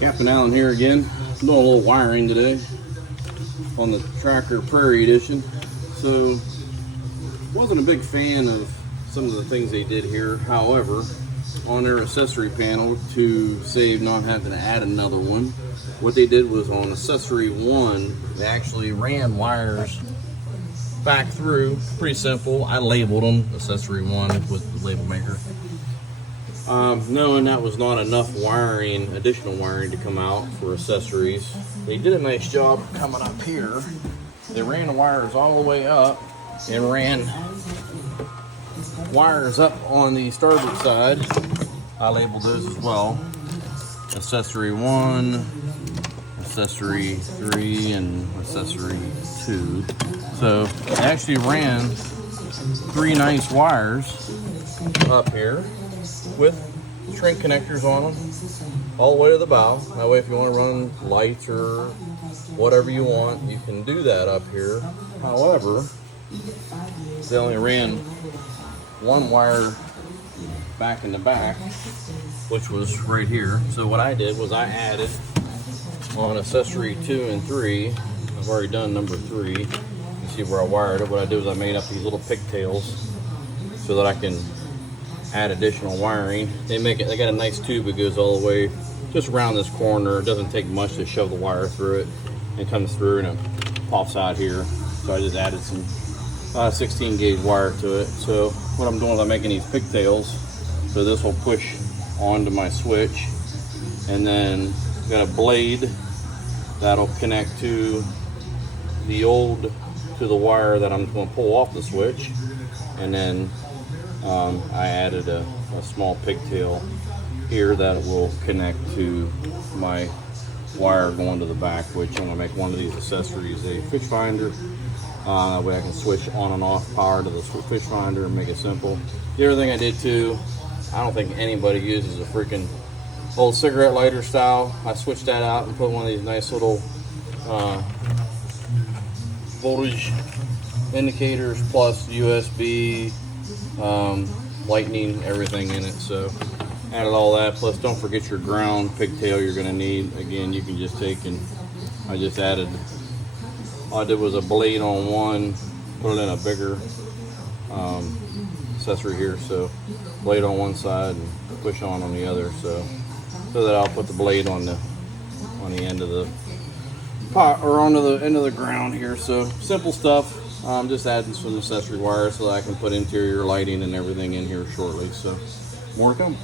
Captain Allen here again, doing a little wiring today on the Tracker Prairie Edition. So, wasn't a big fan of some of the things they did here. However, on their accessory panel, to save not having to add another one, what they did was on accessory 1, they actually ran wires back through. Pretty simple. I labeled them accessory 1 with the label maker. Knowing that was not enough wiring, additional wiring to come out for accessories, they did a nice job coming up here. They ran the wires all the way up and ran wires up on the starboard side. I labeled those as well. Accessory 1, accessory 3, and accessory 2. So they actually ran 3 nice wires up here with shrink connectors on them all the way to the bow. That way if you want to run lights or whatever you want, you can do that up here. However, they only ran 1 wire back in the back, which was right here. So what I did was I added on accessory 2 and 3, I've already done number 3. You can see where I wired it. What I did was I made up these little pigtails so that I can add additional wiring. They got a nice tube that goes all the way just around this corner. It doesn't take much to shove the wire through it. It comes through and it pops out here. So I just added some 16 gauge wire to it. So what I'm doing is I'm making these pigtails. So this will push onto my switch, and then got a blade that'll connect to the wire that I'm going to pull off the switch, and then I added a small pigtail here that will connect to my wire going to the back, which I'm going to make one of these accessories a fish finder. That way I can switch on and off power to the fish finder and make it simple. The other thing I did too, I don't think anybody uses a freaking old cigarette lighter style. I switched that out and put one of these nice little voltage indicators plus USB, lightning, everything in it. So added all that, plus don't forget your ground pigtail you're going to need. Again, you can just take and I just added, all I did was a blade on one, put it in a bigger accessory here, so blade on one side and push on the other, so that I'll put the blade on the end of the pot, or onto the end of the ground here. So simple stuff. Just adding some accessory wires so that I can put interior lighting and everything in here shortly. So more to come.